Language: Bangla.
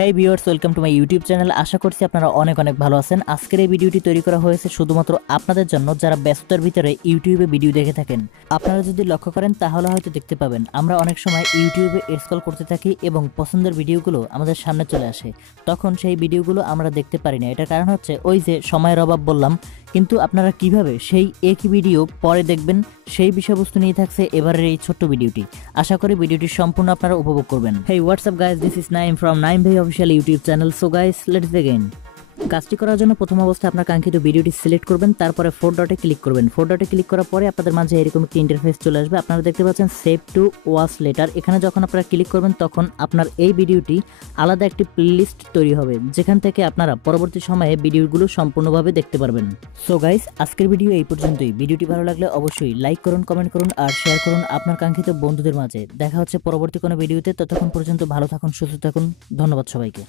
Hey viewers, welcome to my YouTube channel. আশা করছি আপনারা অনেক অনেক ভালো আছেন। আজকের এই ভিডিওটি তৈরি করা হয়েছে শুধুমাত্র আপনাদের জন্য যারা ব্যস্ততার ভিতরে ইউটিউবে ভিডিও দেখে থাকেন। আপনারা যদি লক্ষ্য করেন তাহলে হয়তো দেখতে পাবেন আমরা অনেক সময় ইউটিউবে স্ক্রল করতে থাকি এবং পছন্দের ভিডিওগুলো আমাদের সামনে চলে আসে, তখন সেই ভিডিওগুলো আমরা দেখতে পারি না। এটার কারণ হচ্ছে ওই যে সময়ের অভাব বললাম। কিন্তু আপনারা কিভাবে সেই একই ভিডিও পরে দেখবেন সেই বিষয়বস্তু নিয়ে থাকছে এবারের এই ছোট্ট ভিডিওটি। আশা করি ভিডিওটি সম্পূর্ণ আপনারা উপভোগ করবেন। Hey WhatsApp guys, this is Naim from Naim Bhai official YouTube channel. So guys, let's begin. কাজটি করার জন্য প্রথম অবস্থায় আপনার কাঙ্ক্ষিত ভিডিওটি সিলেক্ট করবেন, তারপরে 4 ডটে ক্লিক করবেন। 4 ডটে ক্লিক করার পরে আপনাদের মাঝে এরকম একটি ইন্টারফেস চলে আসবে। আপনারা দেখতে পাচ্ছেন সেভ টু ওয়াচ লেটার। এখানে যখন আপনারা ক্লিক করবেন তখন আপনার এই ভিডিওটি আলাদা একটি প্লেলিস্ট তৈরি হবে, যেখান থেকে আপনারা পরবর্তী সময়ে ভিডিওগুলো সম্পূর্ণভাবে দেখতে পারবেন। সো গাইস, আজকের ভিডিও এই পর্যন্তই। ভিডিওটি ভালো লাগলে অবশ্যই লাইক করুন, কমেন্ট করুন আর শেয়ার করুন আপনার কাঙ্ক্ষিত বন্ধুদের মাঝে। দেখা হচ্ছে পরবর্তী কোনো ভিডিওতে। ততক্ষণ পর্যন্ত ভালো থাকুন, সুস্থ থাকুন। ধন্যবাদ সবাইকে।